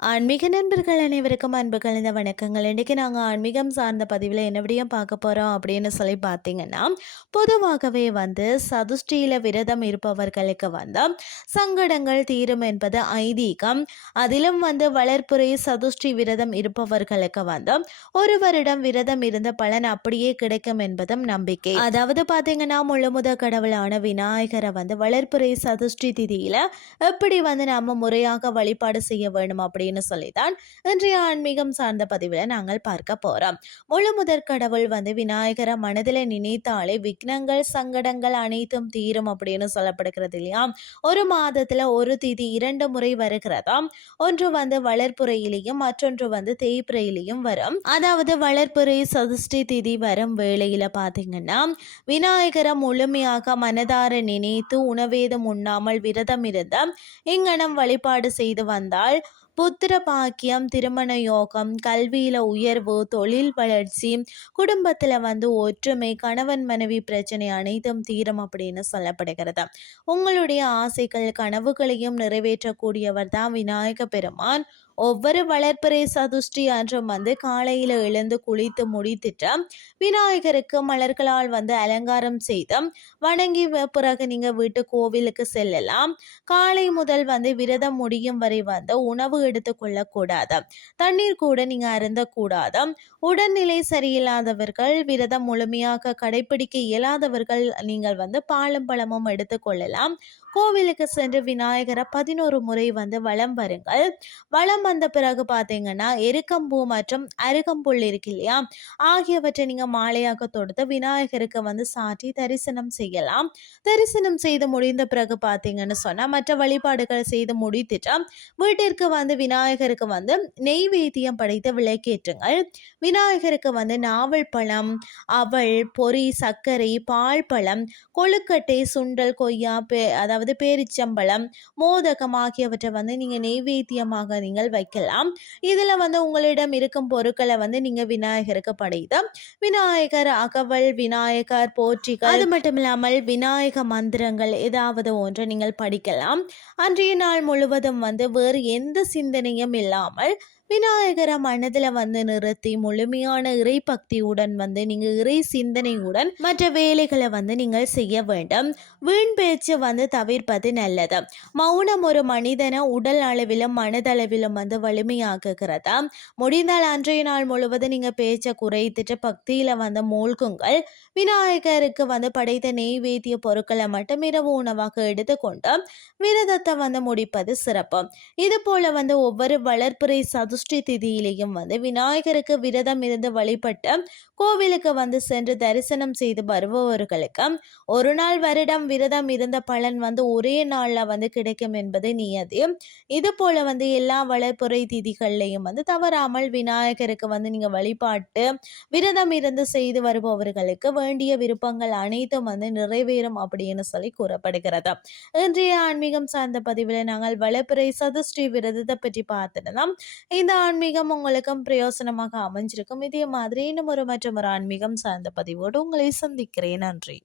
ஆன்மீக நண்பர்கள் அனைவருக்கும் அன்பு கலந்த வணக்கங்கள். இன்றைக்கி நாங்கள் ஆன்மீகம் சார்ந்த பதிவில் என்ன விடயம் பார்க்க போகிறோம் அப்படின்னு சொல்லி பார்த்தீங்கன்னா, பொதுவாகவே சதுஷ்டியில் விரதம் இருப்பவர்களுக்கு சங்கடங்கள் தீரும் என்பது ஐதீகம். அதிலும் வளர்ப்புறை சதுஷ்டி விரதம் இருப்பவர்களுக்கு ஒரு வருடம் விரதம் இருந்த பலன் அப்படியே கிடைக்கும் என்பதும் நம்பிக்கை. அதாவது பார்த்தீங்கன்னா, முழுமுத கடவுளான விநாயகரை வளர்ப்புறை சதுஷ்டி திதியில் எப்படி நம்ம முறையாக வழிபாடு செய்ய வேணும் அப்படின்னு சொல்லிதான் இன்றைய ஆன்மீகம் சார்ந்த பதிவில் நாங்கள் பார்க்க போறோம். முழு முதற் கடவுள் விநாயகரை மனதில் நினைத்தாலே விக்னங்கள் சங்கடங்கள் அனைத்தும் தீரும் அப்படின்னு சொல்லப்படுகிறது இல்லையா. ஒரு மாதத்துல ஒரு திதி 2 முறை வருகிறதாம். ஒன்று வளர்ப்புறையிலையும் மற்றொன்று தேய்ப்புறையிலையும் வரும். அதாவது வளர்ப்புறை சதுஷ்டி திதி வரும் வேளையில பாத்தீங்கன்னா விநாயகரை முழுமையாக மனதார நினைத்து உணவேதும் உண்ணாமல் விரதம் இருந்த இங்கனம் வழிபாடு செய்து வந்தால் புத்திர பாக்கியம், திருமண யோகம், கல்வியில உயர்வு, தொழில் வளர்ச்சி, குடும்பத்துல ஒற்றுமை, கணவன் மனைவி பிரச்சனை அனைத்தும் தீரும் அப்படின்னு சொல்லப்படுகிறது. உங்களுடைய ஆசைகள் கனவுகளையும் நிறைவேற்றக்கூடியவர் தான் விநாயக பெருமான். ஒவ்வொரு வளர்ப்பிறை சதுஷ்டி அன்றும் காலையில் எழுந்து குளித்து முடித்துட்டு விநாயகருக்கு மலர்களால் அலங்காரம் செய்து வணங்கி பிறகு நீங்கள் வீட்டு கோவிலுக்கு செல்லலாம். காலை முதல் விரதம் முடியும் வரை உணவு எடுத்துக்கொள்ளக்கூடாது. தண்ணீர் கூட நீங்கள் அருந்தக்கூடாது. உடல்நிலை சரியில்லாதவர்கள், விரதம் முழுமையாக கடைபிடிக்க இயலாதவர்கள் நீங்கள் பாலும் பழமும் எடுத்துக்கொள்ளலாம். கோவிலுக்கு சென்று விநாயகரை 11 முறை வலம் வருங்கள். வலம் வந்த பிறகு பார்த்தீங்கன்னா எருக்கம்பூ மற்றும் அருகம்புல் இருக்கு இல்லையா, ஆகியவற்றை நீங்கள் மாலையாக தொடுத்து விநாயகருக்கு சாற்றி தரிசனம் செய்யலாம். தரிசனம் செய்து முடிந்த பிறகு பார்த்தீங்கன்னு சொன்னால் மற்ற வழிபாடுகள் செய்து முடித்துட்டு வீட்டிற்கு விநாயகருக்கு நெய்வேத்தியம் படைத்து விளக்கேற்றுங்கள். விநாயகருக்கு நாவல் பழம், அவள், பொரி, சர்க்கரை, பால் பழம், கொழுக்கட்டை, சுண்டல், கொய்யா, அதாவது பேரிச்சம்பழம், மோதகம் ஆகியவற்றை நீங்கள் நெய்வேத்தியமாக நீங்கள் வைக்கலாம். இதில் உங்களிடம் இருக்கும் பொருட்களை நீங்கள் விநாயகருக்கு படைத்து விநாயகர் அகவல், விநாயகர் போற்றிகள், அது மட்டும் இல்லாமல் விநாயக மந்திரங்கள் ஏதாவது ஒன்று நீங்கள் படிக்கலாம். அன்றைய நாள் முழுவதும் வேறு எந்த சிந்தனையும் இல்லாமல் விநாயகரை மனதில் நிறுத்தி முழுமையான இறை பக்தியுடன் நீங்கள் இறை சிந்தனையுடன் மற்ற வேலைகளை நீங்கள் செய்ய வேண்டும். வீண் பேச்சு தவிர்ப்பது நல்லது. மௌனம் ஒரு மனிதனை உடல் அளவிலும் மனதளவிலும் வலிமையாக்குகிறதா. முடிந்தால் அன்றைய நாள் முழுவதும் நீங்கள் பேச்சை குறைத்துட்டு பக்தியில் மூழ்குங்கள். விநாயகருக்கு படைத்த நெய்வேத்திய பொருட்களை மட்டும் இரவு உணவாக எடுத்துக்கொண்டு விரதத்தை முடிப்பது சிறப்பு. இது போல ஒவ்வொரு வளர்ப்புறை சதுஷ்டி திதியிலையும் விநாயகருக்கு விரதம் இருந்து வழிபட்டு கோவிலுக்கு சென்று தரிசனம் செய்து வருபவர்களுக்கு ஒரு நாள் வருடம் விரதம் இருந்த பலன் ஒரே நாள்ல கிடைக்கும் என்பது நியதி. இது போல எல்லா வளர்ப்புறை திதிகள்லையும் தவறாமல் விநாயகருக்கு நீங்க வழிபாட்டு விரதம் இருந்து செய்து வருபவர்களுக்கு வேண்டிய விருப்பங்கள் அனைத்தும் நிறைவேறும் அப்படின்னு சொல்லி கூறப்படுகிறது. இன்றைய ஆன்மீகம் சார்ந்த பதிவில் நாங்கள் வளர்ப்புறை சதுஷ்டி விரதத்தை பற்றி பார்த்துடலாம். இந்த ஆன்மீகம் உங்களுக்கும் பிரயோசனமாக அமைஞ்சிருக்கும். இதே மாதிரி இன்னும் ஒரு ஆன்மீகம் சார்ந்த பதிவோடு உங்களை சந்திக்கிறேன். நன்றி.